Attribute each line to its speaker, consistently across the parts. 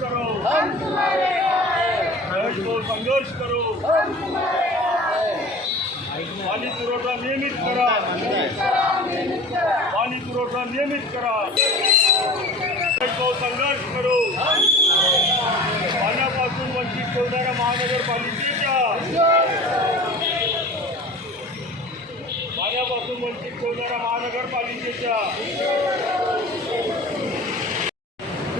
Speaker 1: करो। संघर्ष को संघर्ष करो। पाणी पुरवठा नियमित करा। पाणी पुरवठा नियमित करा। को संघर्ष करो। पाण्यापासून वंचित ठेवणाऱ्या महानगरपालिकेच्या पाण्यापासून वंचित ठेवणाऱ्या महानगरपालिकेच्या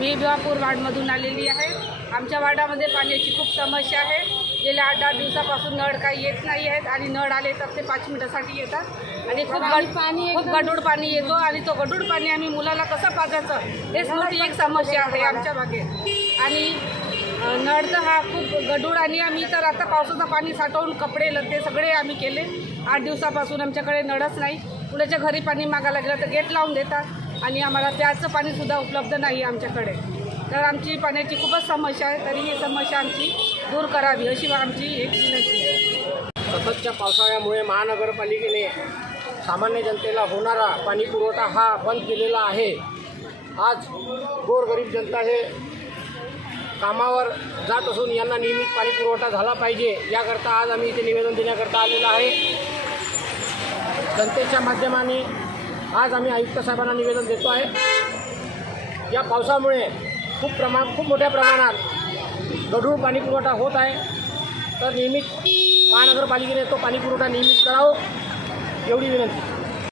Speaker 2: मी वार्डमधून आलेली आहे. आमच्या वार्डामध्ये पाण्याची खूप समस्या आहे. गेल्या आठ दहा दिवसापासून नळ काही येत नाही आहेत आणि नळ आले तर ते पाच मिनिटासाठी येतात. आणि खूप गड पाणी खूप गडूळ पाणी येतो आणि तो गडूळ पाणी आम्ही मुलाला कसं पाजायचं? हेच मोठी एक समस्या आहे आमच्या बागेत आणि अ, नळ तर हा खूप गडूळ आणि आम्ही तर आता पावसाचं पाणी साठवून कपडे लत्ते सगळे आम्ही केले. आठ दिवसापासून आमच्याकडे नळच नाही. कुणाच्या घरी पाणी मागायला गेलं तर गेट लावून देतात. आणि आम्हाला प्याचं पाणीसुद्धा उपलब्ध नाही आमच्याकडे. तर आमची पाण्याची खूपच समस्या आहे तरी ही समस्या आमची दूर करावी अशी आमची एक विनंती आहे.
Speaker 3: सततच्या पावसाळ्यामुळे महानगरपालिकेने सामान्य जनतेला होणारा पाणी पुरवठा हा बंद केलेला आहे. आज गोरगरीब जनता हे कामावर जात असून यांना नियमित पाणी पुरवठा झाला पाहिजे याकरता आज आम्ही इथे निवेदन देण्याकरता आलेलो आहे. जनतेच्या माध्यमाने आज आम्ही आयुक्त साहेबांना निवेदन देतो आहे. या पावसामुळे खूप प्रमाण खूप मोठ्या प्रमाणात गढूळ पाणीपुरवठा होत आहे. तर नियमित महानगरपालिकेने तो पाणीपुरवठा नियमित करावं एवढी विनंती.